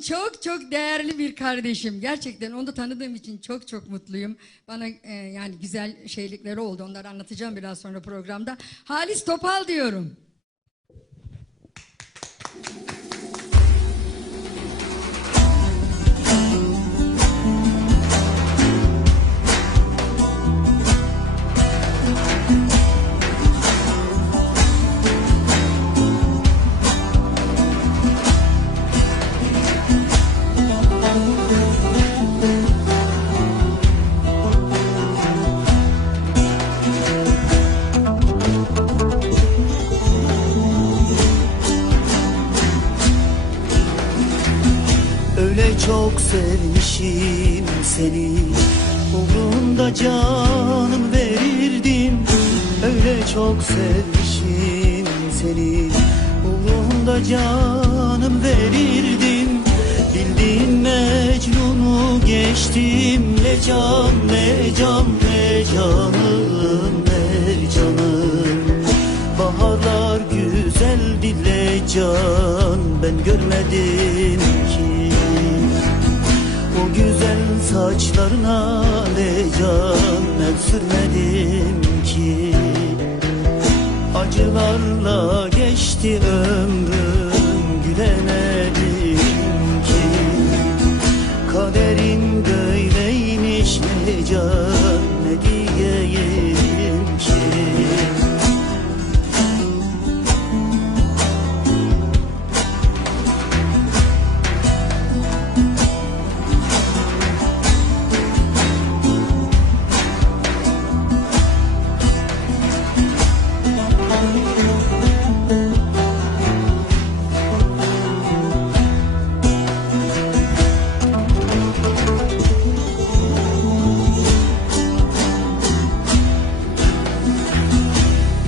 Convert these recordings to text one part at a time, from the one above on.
için çok çok değerli bir kardeşim. Gerçekten onu tanıdığım için çok çok mutluyum. Bana yani güzel şeylikleri oldu. Onları anlatacağım biraz sonra programda. Halis Topal diyorum. Öyle çok sevmişim seni, uğrunda canım verirdim. Öyle çok sevmişim seni, uğrunda canım verirdim. Bildiğin Mecnun'u geçtim, ne can ne can ne canım ne canım. Baharlar güzel dile can, ben görmedim ki. O güzel saçlarına ne can, el sürmedim ki. Acılarla geçti ömrüm, gülemedim ki. Kaderim böyleymiş, ne can ne diyeyim ki.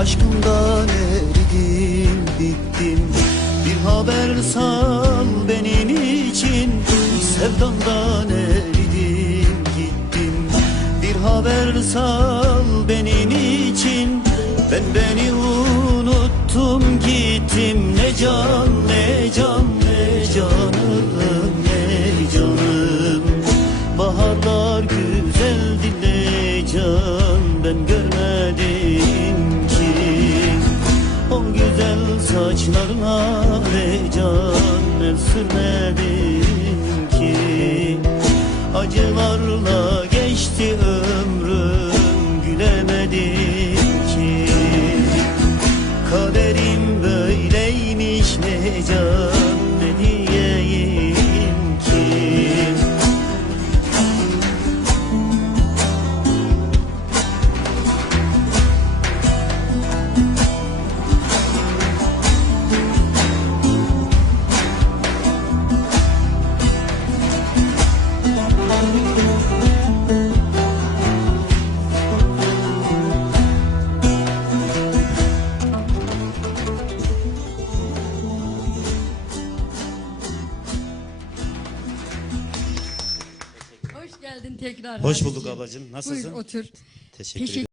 Aşkımdan eridim, bittim. Bir haber sal benim için. Sevdamdan eridim, gittim. Bir haber sal benim için. Ben beni unuttum, gittim. Ne can, ne can, ne canım, ne canım. Baharlar güzel dile can, ben görmedim ki. O güzel saçlarına ne can, el sürmedim ki. Acılarla geçti ömrüm, gülemedim ki. Kaderim böyleymiş, ne can ne diyeyim ki. Hoş geldin tekrar. Hoş bulduk Halis'ciğim. ablacığım. Nasılsın? Buyur otur. Teşekkür ederim.